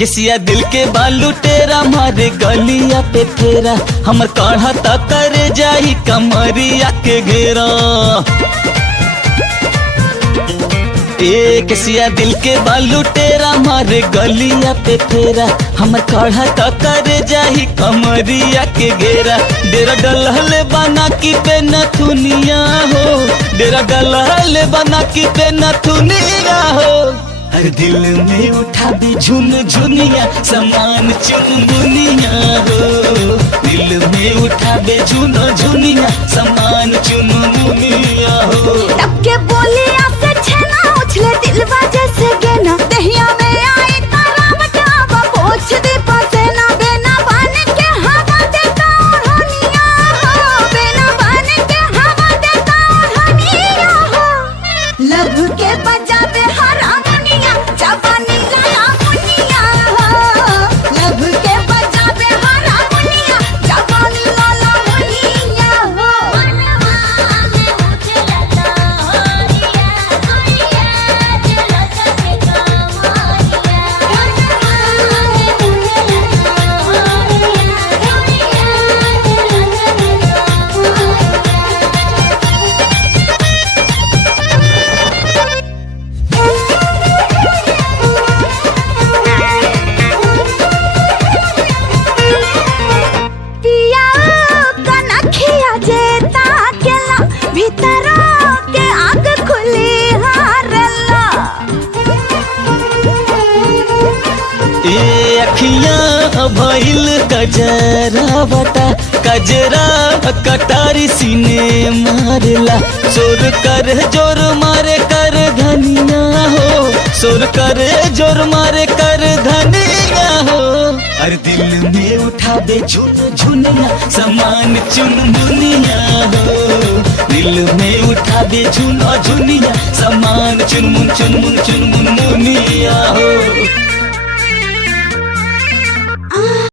किसिया दिल के बालू टेरा मारे गलिया पे फेरा हमर काढ़ा ता करे जाही कमरिया के घेरा। किसिया दिल के बालू टेरा मारे गलिया पे फेरा हमर काढ़ा ता करे जाही कमरिया के घेरा। डेरा डलहले बना की पे नथुनिया हो, डेरा डलहले बना की पे नथुनिया हो। हर दिल में उठा भी झुन झुनिया समान चुनमुनिया हो, दिल में उठा भी झुन झुनिया समान चुनमुनिया हो। तब के बोलिया से छेना उछले दिलवा जैसे गेना, दहिया में आई तारा बटावा पोछ दे पसेना। बेना बन के हवा देता ओढ़निया हो, बेना बन के हवा देता ओढ़निया हो। लब के बजावे हारमोनिया जवानी लाया मुनिया हो, लब के बजावे हारमोनिया जवानी लाया मुनिया हो। अखियां भइल गजरा बटा कजरा कटारी सीने मारला। शोर कर जोर मारे कर धनिया हो, शोर कर जोर मारे कर धनिया हो। हर दिल में उठा दे झुन झुनिया समान चुनमुनिया हो, दिल में उठा दे झुन झुनिया समान चुनमुन चुनमुन चुनमुन मुनिया हो।